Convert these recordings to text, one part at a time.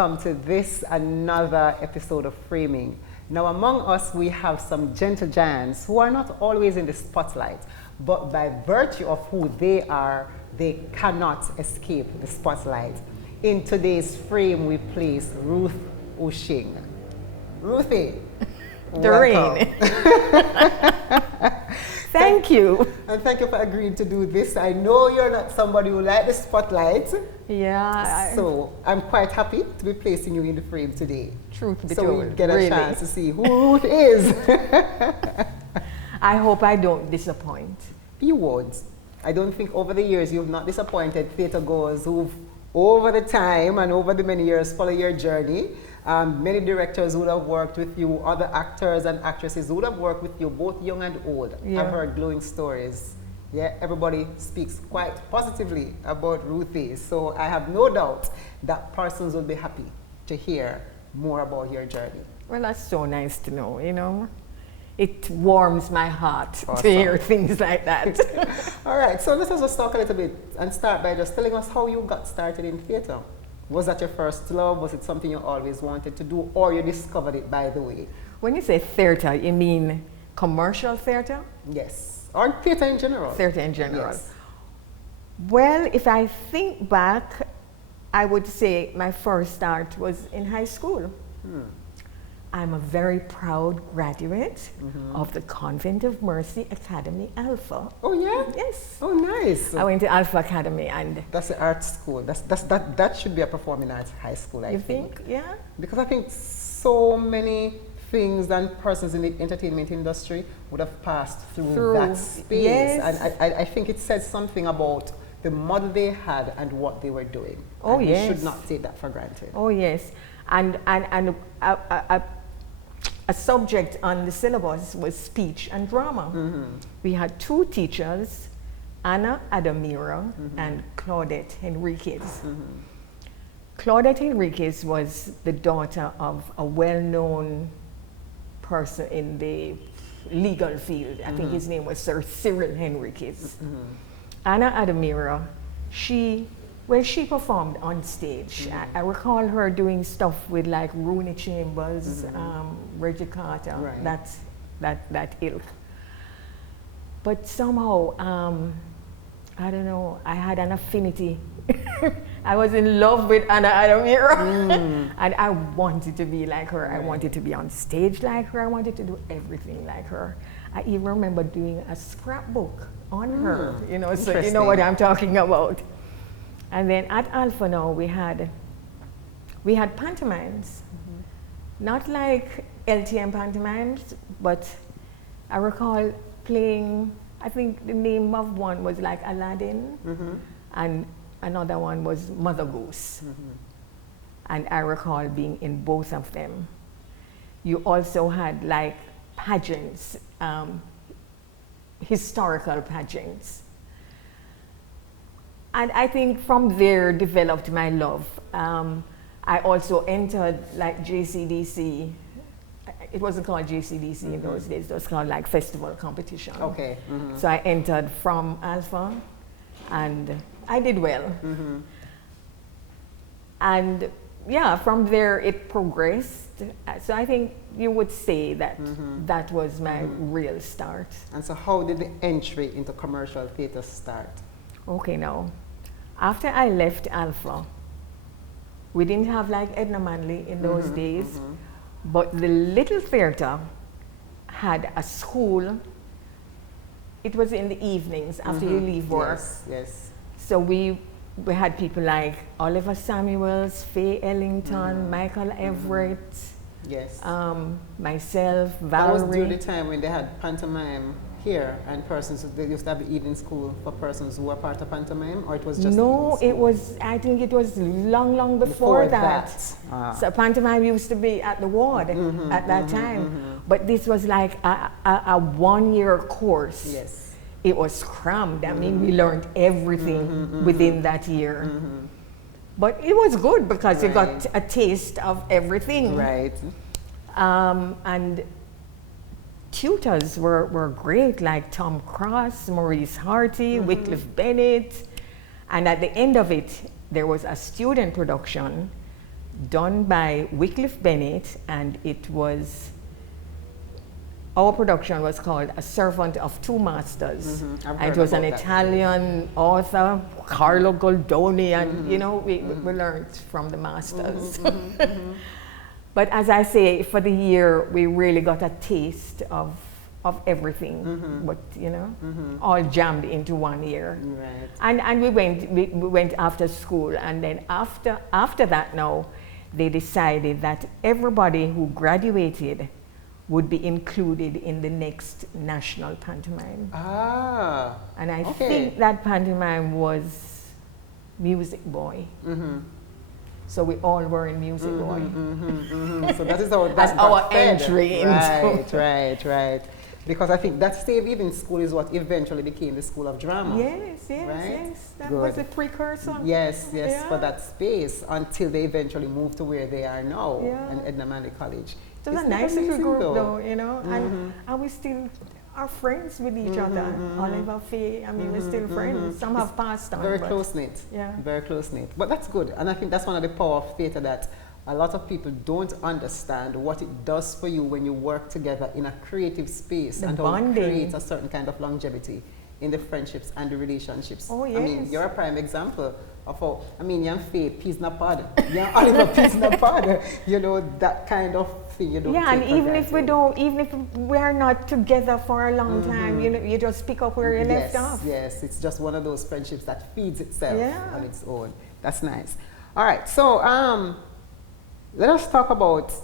welcome to this another episode of Framing. Now among us we have some gentle giants who are not always in the spotlight, but by virtue of who they are, they cannot escape the spotlight. In today's frame we place Ruth HoShing. Ruthie, Doreen. Thank you. And thank you for agreeing to do this. I know you're not somebody who likes the spotlight. Yeah. So I'm quite happy to be placing you in the frame today. Truth be so told, we get a really. chance to see who Ruth is. I hope I don't disappoint. You won't. I don't think over the years you've not disappointed theatre goers who've over the time and over the many years follow your journey. Many directors would have worked with you, other actors and actresses would have worked with you, both young and old. Yeah. I've heard glowing stories. Yeah, everybody speaks quite positively about Ruthie. So I have no doubt that persons will be happy to hear more about your journey. Well, that's so nice to know, you know. It warms my heart Awesome. to hear things like that. All right, so let us just talk a little bit and start by just telling us how you got started in theatre. Was that your first love? Was it something you always wanted to do, or you discovered it by the way? When you say theatre, you mean commercial theatre? Yes, or theatre in general. Theatre in general. Yes. Well, if I think back, I would say my first start was in high school. I'm a very proud graduate of the Convent of Mercy Academy Alpha. Oh yeah? Yes. Oh nice. I went to Alpha Academy and... That's the art school. That should be a performing arts high school, I You think. think? Yeah? Because I think so many things and persons in the entertainment industry would have passed through that space. Yes. And I think it says something about the model they had and what they were doing. Oh, and yes. we should not take that for granted. Oh yes, and a subject on the syllabus was speech and drama. We had two teachers, Anna Adamira and Claudette Henriquez. Claudette Henriquez was the daughter of a well-known person in the legal field. I think his name was Sir Cyril Henriquez. Anna Adamira, she performed on stage. I recall her doing stuff with like Rooney Chambers, Reggie Carter, Right. that ilk. But somehow, I don't know, I had an affinity. I was in love with Anna Adamira. And I wanted to be like her. Right. I wanted to be on stage like her. I wanted to do everything like her. I even remember doing a scrapbook on her, you know, so you know what I'm talking about. And then at Alpha now we had pantomimes, not like LTM pantomimes, but I recall playing, I think the name of one was like Aladdin, and another one was Mother Goose. And I recall being in both of them. You also had like pageants, historical pageants. And I think from there developed my love. I also entered like JCDC. It wasn't called JCDC in those days, it was called like festival competition. Okay. So I entered from Alpha and I did well. And yeah, from there it progressed. So I think you would say that that was my real start. And so how did the entry into commercial theatre start? Okay, now, after I left Alpha, we didn't have like Edna Manley in those days, but the Little Theatre had a school. It was in the evenings after you leave work. Yes, yes. So we had people like Oliver Samuels, Faye Ellington, Michael Everett, Yes. myself, That Valerie. was during the time when they had pantomime here and persons, they used to have the evening school for persons who were part of pantomime, or it was just No, evening it school? was, I think it was long before that. Ah. So pantomime used to be at the ward at that time. But this was like a 1-year course. Yes. It was crammed. I mean, we learned everything within that year. But it was good because you got a taste of everything. Right. And tutors were great, like Tom Cross, Maurice Harty, Wycliffe Bennett. And at the end of it, there was a student production done by Wycliffe Bennett, and our production was called A Servant of Two Masters. And it was an Italian author, Carlo Goldoni, and we learned from the masters. But as I say, for the year, we really got a taste of everything, but all jammed into 1 year. Right. And we went after school, and then after that now, they decided that everybody who graduated would be included in the next national pantomime. Ah. And I think that pantomime was Music Boy. So we all were in Music Boy. So that is our entry into right. Because I think that stage even school is what eventually became the School of Drama. Yes. That was a precursor. Yes, for that space until they eventually moved to where they are now in Edna Manley College. It was a nice little group though, and we still are friends with each other. Oliver Faye, we're still friends. Some have passed on. Very close-knit. Yeah. Very close-knit. But that's good. And I think that's one of the power of theatre, that a lot of people don't understand what it does for you when you work together in a creative space and how it creates a certain kind of longevity in the friendships and the relationships. Oh, yes. I mean, you're a prime example of how, young Faye, peace na pod, young Oliver, peace na pod, that kind of thing. And even if we are not together for a long time, you just pick up where you left off. Yes, it's just one of those friendships that feeds itself on its own. That's nice. All right, so let us talk about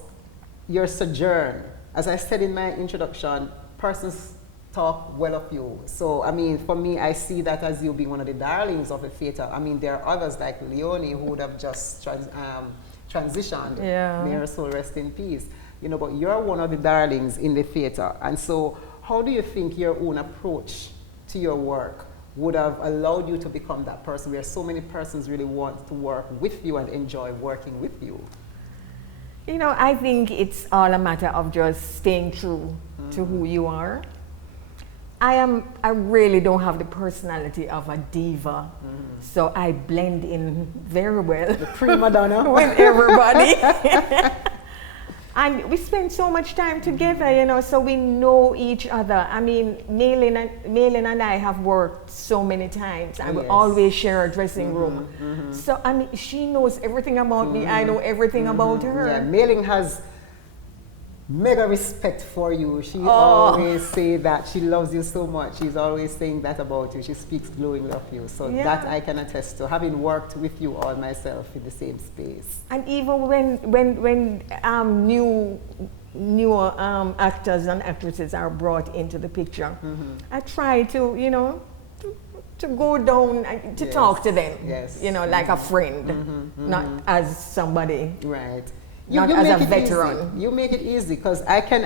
your sojourn. As I said in my introduction, persons talk well of you. So, for me, I see that as you being one of the darlings of the theatre. There are others like Leonie who would have just transitioned. May her soul rest in peace. But you're one of the darlings in the theatre. And so, how do you think your own approach to your work would have allowed you to become that person where so many persons really want to work with you and enjoy working with you? I think it's all a matter of just staying true to who you are. I really don't have the personality of a diva, so I blend in very well. The prima donna. With everybody. And we spend so much time together, so we know each other. Maylin and I have worked so many times, and we always share a dressing room. So, she knows everything about me. I know everything about her. Yeah, Maylin has mega respect for you. She always say that she loves you so much. She's always saying that about you. She speaks glowingly of you. So that I can attest to, having worked with you all myself in the same space. And even when newer actors and actresses are brought into the picture, I try to to go down to talk to them. Like a friend, not as somebody. Right. Not as a veteran. You make it easy, because I can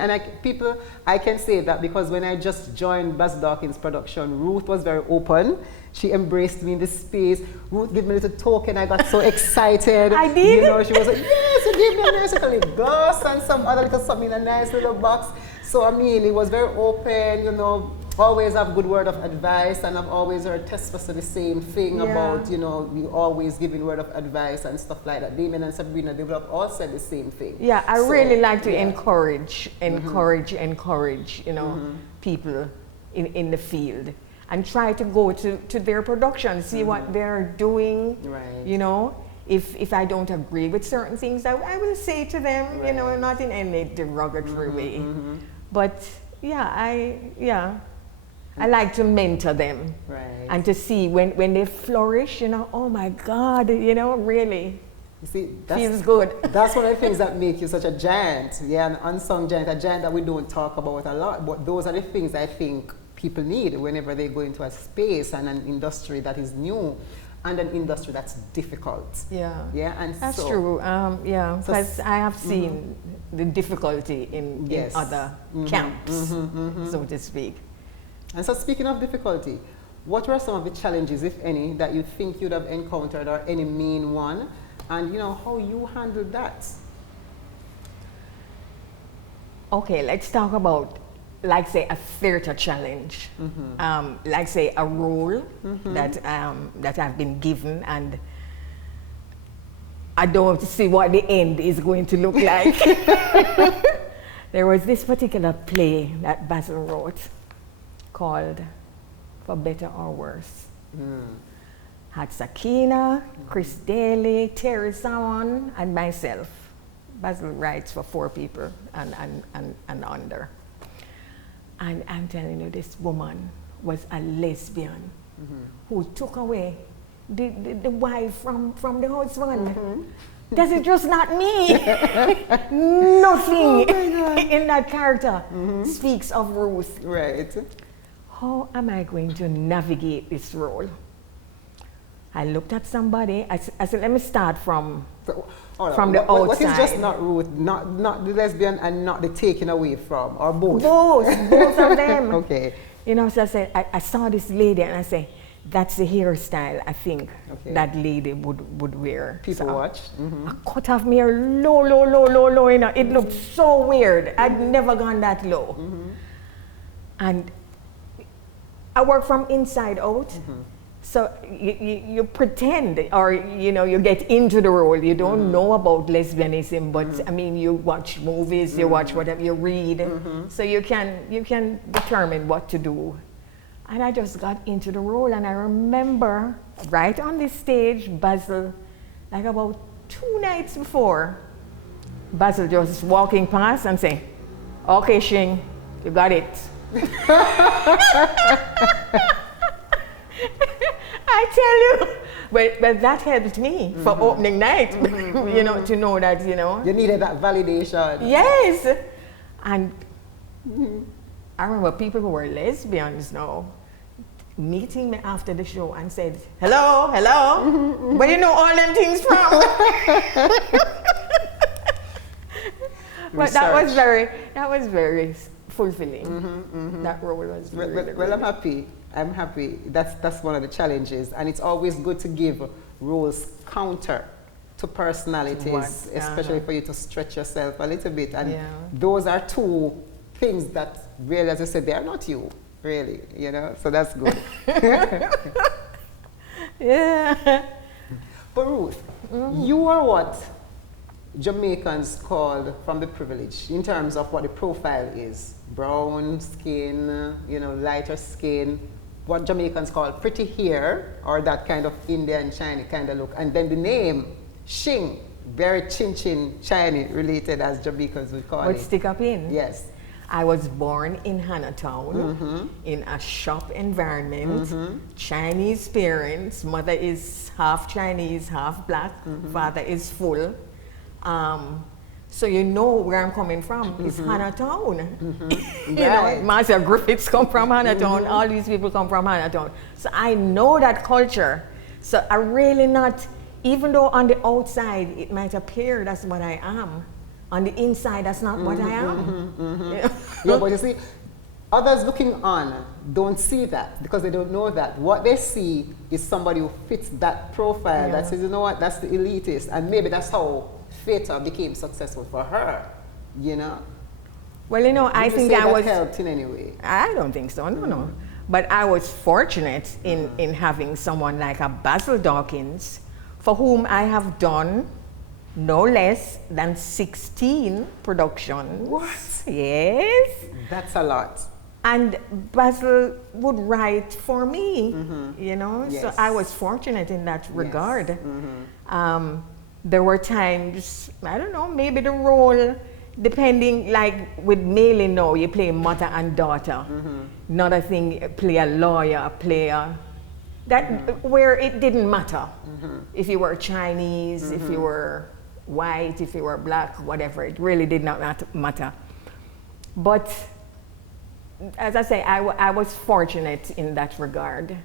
say that because when I just joined Buzz Dawkins' production, Ruth was very open. She embraced me in the space. Ruth gave me a little token. I got so excited. I did? She was like, yes, you gave me a nice little lip gloss and some other little something in a nice little box. So, it was very open, always have good word of advice, and I've always heard Tess was the same thing about, you always giving word of advice and stuff like that. Damien and Sabrina, they would have all said the same thing. Yeah, I really like to encourage, people in the field, and try to go to their production, see what they're doing, If I don't agree with certain things, I will say to them, not in any derogatory way. But I like to mentor them, and to see when they flourish, oh my God, really. You see, feels good. That's one of the things that make you such a giant, an unsung giant, a giant that we don't talk about a lot. But those are the things I think people need whenever they go into a space and an industry that is new, and an industry that's difficult. And that's true. Because I have seen the difficulty in other camps, so to speak. And so, speaking of difficulty, what were some of the challenges, if any, that you think you'd have encountered, or any main one, and how you handled that? Okay, let's talk about, like, say, a theater challenge. Like, say, a role that I've been given, and I don't see what the end is going to look like. There was this particular play that Basil wrote called For Better or Worse. Had Sakina, Chris Daly, Terry Sawan, and myself. Basil writes for 4 people and under. And I'm telling you, this woman was a lesbian who took away the wife from the husband. That is just not me. Nothing in that character speaks of Ruth. Right. How am I going to navigate this role? I looked at somebody. I said, let me start from the outside. What is just not Ruth, not the lesbian and not the taken away from, or both? Both of them. Okay. You know, so I said, I saw this lady and I said, that's the hairstyle I think that lady would wear. People watch. A cut off me hair low, you know. It looked so weird. I'd never gone that low. And I work from inside out. So you pretend, or you know, you get into the role. You don't know about lesbianism, but I mean, you watch movies, you watch whatever, you read, so you can determine what to do. And I just got into the role, and I remember right on this stage, Basil, like about 2 nights before, Basil just walking past and saying, "Okay, Shing, you got it." I tell you, but that helped me for opening night, you know, to know that, you know. You needed that validation. Yes. And I remember people who were lesbians now meeting me after the show and said, hello, where you know all them things from? But that was very fulfilling. That role was really, well, I'm happy. That's one of the challenges, and it's always good to give roles counter to personalities, especially for you to stretch yourself a little bit. And those are 2 things that really, as I said, they are not you, really, you know. So that's good. Yeah. But Ruth, you are what Jamaicans call from the privilege in terms of what the profile is: brown skin, you know, lighter skin. What Jamaicans call pretty hair, or that kind of Indian Chinese kind of look. And then the name, Shing, very chin Chinese related, as Jamaicans would call it. Would stick up in. Yes. I was born in Hannahtown in a shop environment, Chinese parents, mother is half Chinese, half black, father is full. So you know where I'm coming from. It's Hannahtown. You know, Marcia Griffiths come from Hannahtown. All these people come from Hannahtown. So I know that culture. So I really not, even though on the outside it might appear that's what I am, on the inside that's not what I am. Yeah, but you see, others looking on don't see that because they don't know that. What they see is somebody who fits that profile that says, you know what, that's the elitist, and maybe that's how Feta became successful for her, you know? Well, you know, I think I was helped in any way. I don't think so, no. But I was fortunate in having someone like a Basil Dawkins, for whom I have done no less than 16 productions. What? Yes. That's a lot. And Basil would write for me, you know? Yes. So I was fortunate in that regard. There were times, I don't know, maybe the role, depending, like with Mailing now, you play mother and daughter. Another thing, play a lawyer, where it didn't matter. If you were Chinese, if you were white, if you were black, whatever, it really did not matter. But as I say, I was fortunate in that regard.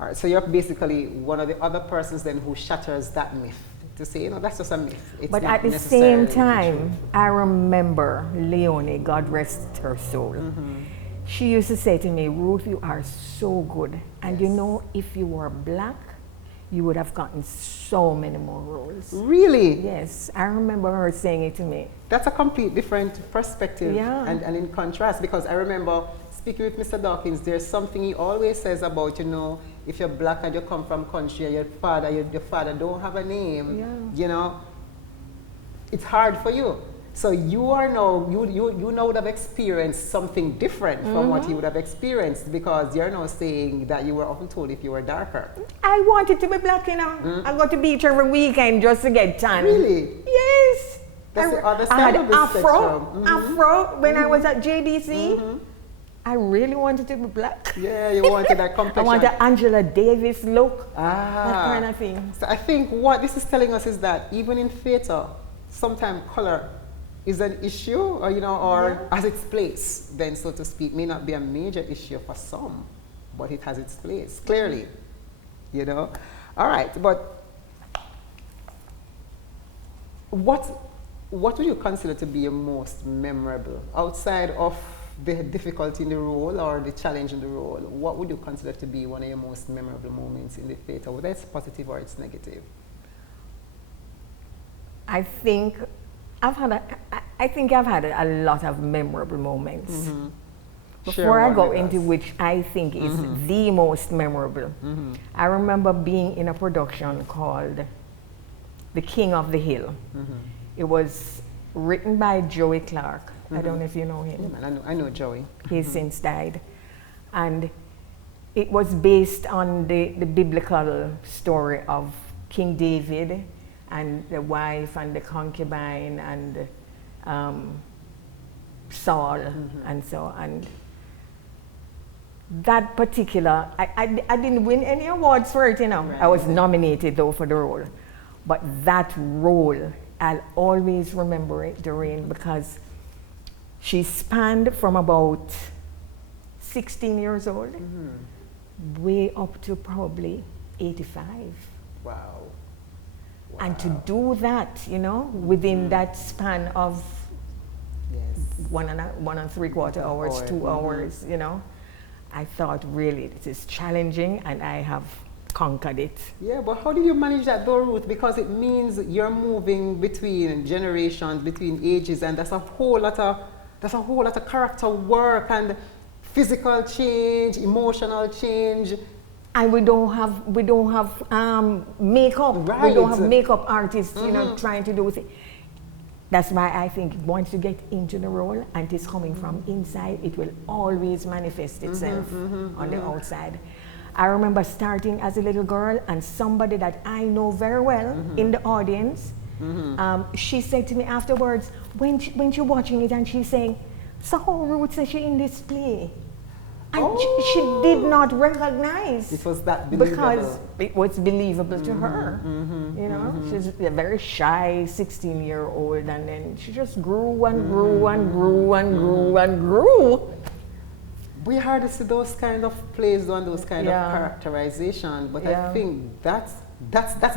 All right, so you're basically one of the other persons then who shatters that myth. To say, you know, that's just a myth. It's but not at the same time, I remember Leonie, God rest her soul. She used to say to me, Ruth, you are so good. And you know, if you were black, you would have gotten so many more roles. Really? Yes, I remember her saying it to me. That's a complete different perspective. Yeah. And in contrast, because I remember speaking with Mr. Dawkins, there's something he always says about, you know, if you're black and you come from country and your father don't have a name, you know, it's hard for you. So you are now, you now would have experienced something different from what you would have experienced, because you're now saying that you were often told if you were darker. I wanted to be black, you know. I go to beach every weekend just to get tan. Really? Yes. That's the other I had side of the afro when I was at JBC. I really wanted to be black. Yeah, you wanted that complexion. I wanted Angela Davis look, that kind of thing. So I think what this is telling us is that even in theater, sometimes color is an issue, or or has its place, then, so to speak, may not be a major issue for some, but it has its place, clearly, All right, but what would you consider to be your most memorable, outside of the difficulty in the role or the challenge in the role? What would you consider to be one of your most memorable moments in the theater, whether it's positive or it's negative? I think I've had a lot of memorable moments. Before I go into which I think is the most memorable, I remember being in a production called The King of the Hill. It was written by Joey Clark. I don't know if you know him. Yeah, I know Joey. He's since died. And it was based on the biblical story of King David and the wife and the concubine and Saul and so. And that particular, I didn't win any awards for it, Right. I was nominated though for the role. But that role, I'll always remember it, Doreen, because she spanned from about 16 years old way up to probably 85. Wow. And to do that, within that span of 1 and 3/4 hours, 2 hours, I thought really this is challenging, and I have conquered it. Yeah, but how did you manage that though, Ruth? Because it means you're moving between generations, between ages, and that's a whole lot of character work and physical change, emotional change. And we don't have makeup. Right. We don't have makeup artists, trying to do it. That's why I think once you get into the role and it's coming from inside, it will always manifest itself on the outside. I remember starting as a little girl, and somebody that I know very well in the audience, she said to me afterwards, when you're watching it, and she's saying, so how Ruth says she in this play? And she did not recognize. It was that believable. Because it was believable to her. She's a very shy 16-year-old, and then she just grew and grew and grew and grew and grew. We hardly see those kind of plays and those kind of characterization, but I think that's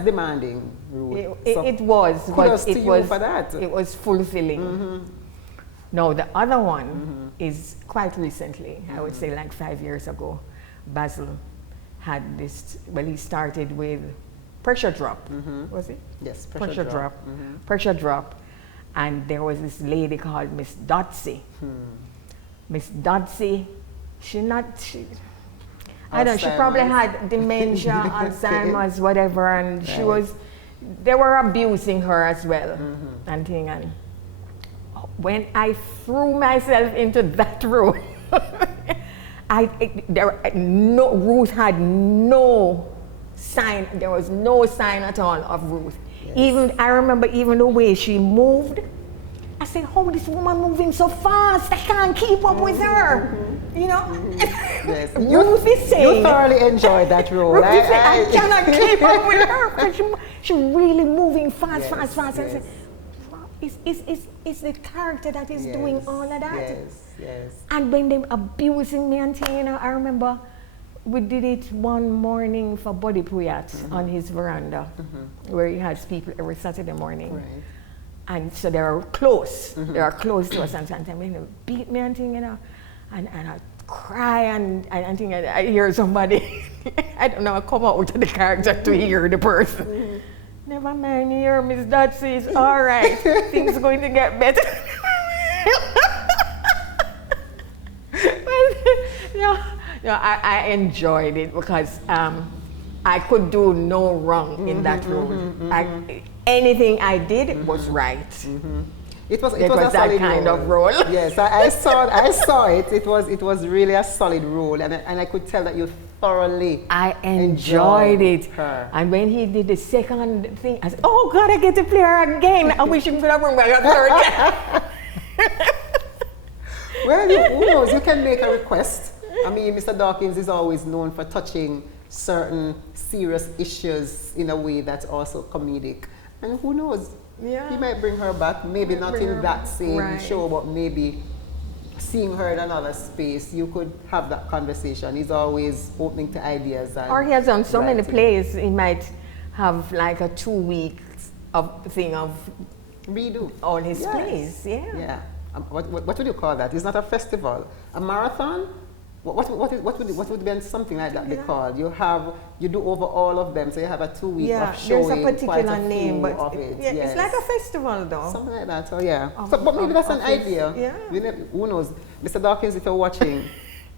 demanding, Ruth. It was, kudos but to you for that. It was fulfilling. Now the other one is quite recently, I would say like 5 years ago. Basil had this, he started with Pressure Drop, was it? Yes, Pressure Drop. Pressure Drop. And there was this lady called Miss Dotsy. Miss Dotsy, I don't know, she probably had dementia, Alzheimer's, whatever, and they were abusing her as well, and thing. And when I threw myself into that role, Ruth had no sign. There was no sign at all of Ruth. Yes. I remember even the way she moved. I said, "How this woman moving so fast? I can't keep up with her." Yes. Ruth is saying, you thoroughly enjoyed that role. Ruth is saying, I cannot keep up with her because she really moving fast. Yes. I said, it's the character that is doing all of that. Yes. And when they abusing me and thing, I remember we did it one morning for Buddy Puyat on his veranda, where he has people every Saturday morning. Right. And so they are close. They are close to us, and sometimes they beat me and thing, and I cry and think I hear somebody. I don't know. I come out to the character to hear the person. Never mind, here, Miss Dotsy, it's all right. Things are going to get better. I enjoyed it because I could do no wrong in that role. anything I did was right. It was It a was that solid kind of role. Yes, I saw it. It was really a solid role, and I could tell that you thoroughly I enjoyed it. her. And when he did the second thing, I said, oh God, I get to play her again. I wish he could have brought back a third. Well, who knows? You can make a request. I mean, Mr. Dawkins is always known for touching certain serious issues in a way that's also comedic. And who knows? Yeah. He might bring her back. Maybe not in that same show, but maybe seeing her in another space, you could have that conversation. He's always opening to ideas. And or he has done so many writing. plays, he might have like a 2 weeks of thing of Redo all his Yes. plays. Yeah. Yeah. What would you call that? It's not a festival. A marathon? What would be something like that be called? You do over all of them, so you have a 2 week of showing. There's a particular quite a name, but of it. yeah, it's like a festival though. Something like that. So yeah. But maybe that's an idea. Yeah. Who knows? Mr. Dawkins, if you're watching,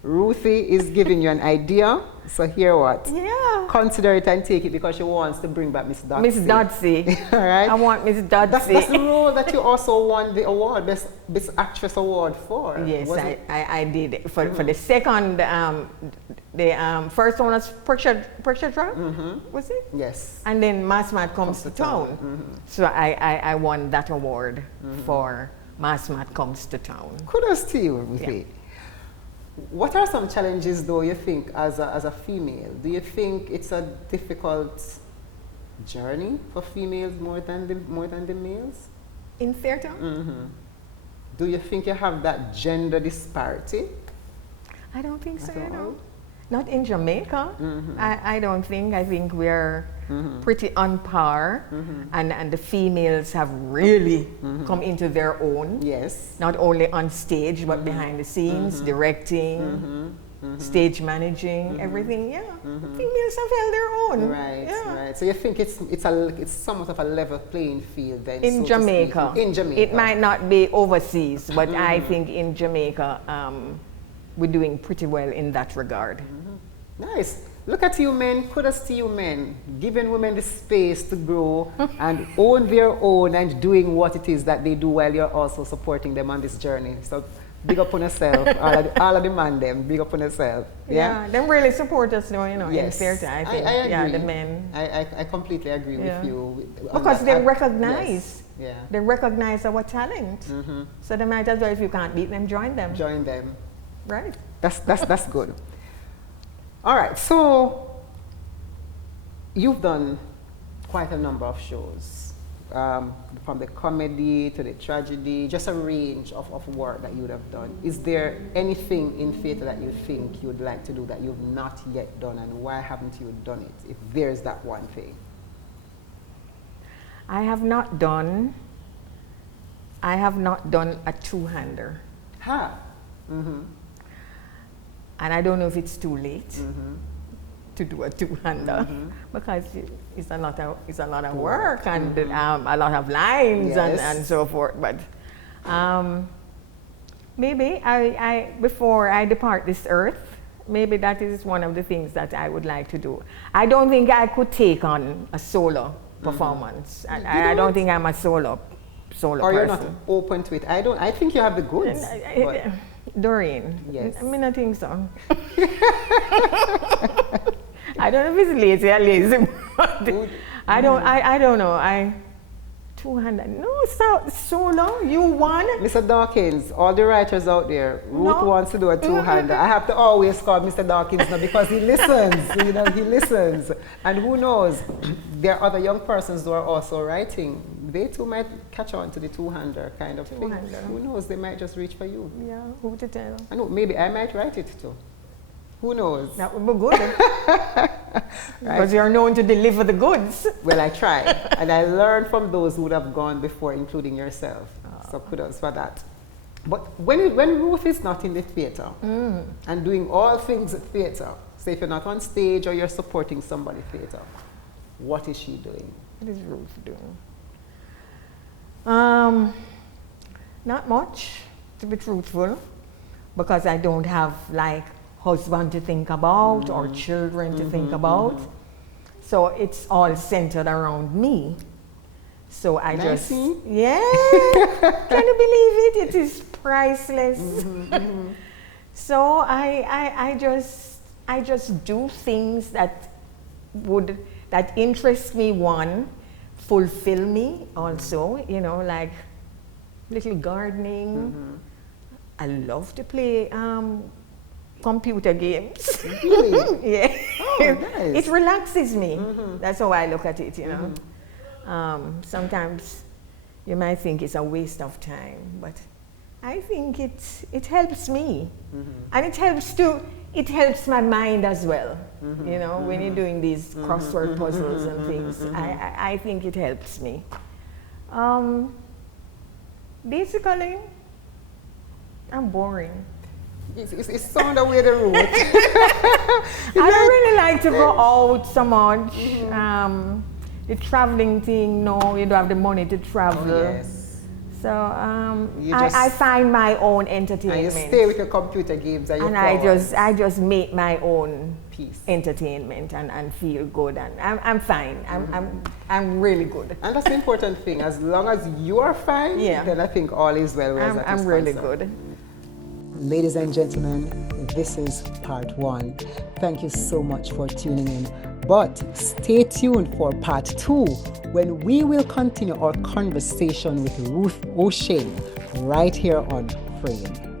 Ruthie is giving you an idea. So hear what? Yeah. Consider it and take it because she wants to bring back Miss Dotsy. Miss Dotsy. All right. I want Miss Dotsy. That's the role that you also won the award, Best Actress Award for. Yes, I did. For the second, the first one was Pressure was it? Yes. And then Mass Mat Comes to Town. So I won that award for Mass Mat Comes to Town. Kudos to you, Ruthie. What are some challenges, though, you think, as a female? Do you think it's a difficult journey for females more than the males? In theater? Do you think you have that gender disparity? I don't think so. At all? Not in Jamaica. I don't think. I think we're pretty on par, and the females have really come into their own. Yes. Not only on stage, but behind the scenes, directing, stage managing, everything. Yeah, females have held their own. Right. Yeah. Right. So you think it's somewhat of a level playing field then? In so Jamaica. To speak. In Jamaica. It might not be overseas, but I think in Jamaica, we're doing pretty well in that regard. Nice. Look at you men, kudos to you men, giving women the space to grow and own their own and doing what it is that they do while you're also supporting them on this journey. So big up on yourself, all of the man them, big up on yourself. Yeah, them really support us though, Yes. in theater, I think. I agree. Yeah, the men. I completely agree with you. Because they recognize. Yes. Yeah. They recognize our talent. So they might as well, if you can't beat them, join them. Join them. Right. That's good. All right, so you've done quite a number of shows, from the comedy to the tragedy, just a range of work that you would have done. Is there anything in theater that you think you would like to do that you've not yet done, and why haven't you done it, if there's that one thing? I have not done a two-hander. And I don't know if it's too late to do a two-hander because it's a lot of work and a lot of lines and so forth. But maybe before I depart this earth, maybe that is one of the things that I would like to do. I don't think I could take on a solo performance. I don't think I'm a solo person. Or you're not open to it. I think you have the goods. Doreen, yes. I mean, I think so. I don't know if it's lazy or lazy, but I don't know. Two-handed. No, solo. You won. Mr. Dawkins, all the writers out there, Ruth wants to do a two-hander. I have to always call Mr. Dawkins now because he listens. He listens. And who knows, there are other young persons who are also writing. They too might catch on to the two-hander kind of thing. Who knows, they might just reach for you. Yeah, who to tell? I know, maybe I might write it too. Who knows? That would be good. Because you're known to deliver the goods. Well, I try. And I learned from those who would have gone before, including yourself. So kudos for that. But when Ruth is not in the theater and doing all things theater, so if you're not on stage or you're supporting somebody theater, what is she doing? What is Ruth doing? Not much, to be truthful, because I don't have like husband to think about or children to think about. So it's all centered around me. So I Nice just, scene. yeah, can you believe it? It is priceless. So I just do things that interest me, one, fulfill me also, you know, like little gardening. I love to play computer games. Really? Yeah. Oh, nice. It relaxes me. That's how I look at it, you know. Sometimes you might think it's a waste of time, but I think it helps me. And it helps my mind as well. You know, when you're doing these crossword puzzles and things, I think it helps me. Basically, I'm boring. It's sound away the road. I don't really like to go out so much. The traveling thing, no, you don't have the money to travel. Oh, yes. So I find my own entertainment. And you stay with your computer games and your And I just make my own peace. entertainment and feel good, and I'm fine. I'm really good. And that's the important thing. As long as you are fine, then I think all is well. I'm really good. Ladies and gentlemen, this is part 1. Thank you so much for tuning in. But stay tuned for part 2, when we will continue our conversation with Ruth HoShing right here on Frame.